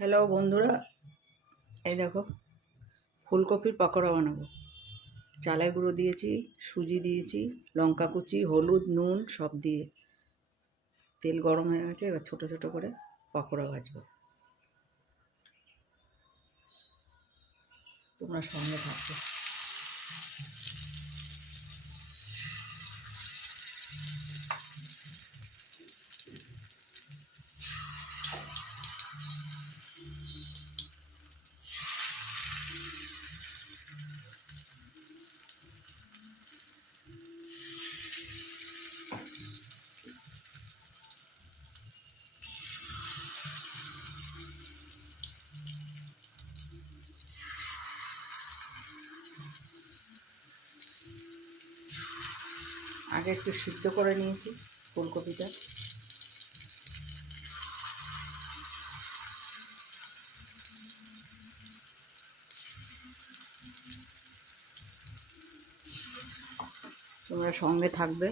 Hello বন্ধুরা, এই দেখো ফুলকপির পকোড়া বানাবো। চালের গুঁড়ো দিয়েছি, সুজি দিয়েছি, লঙ্কা কুচি, হলুদ, নুন সব দিয়ে তেল গরম হয়ে গেছে। এবার ছোট ছোট করে পকোড়া ভাজবো। তোমরা সঙ্গে থাকবে। আগে একটু সিদ্ধ করে নিয়েছি ফুলকপিটা। তোমরা সঙ্গে থাকবে।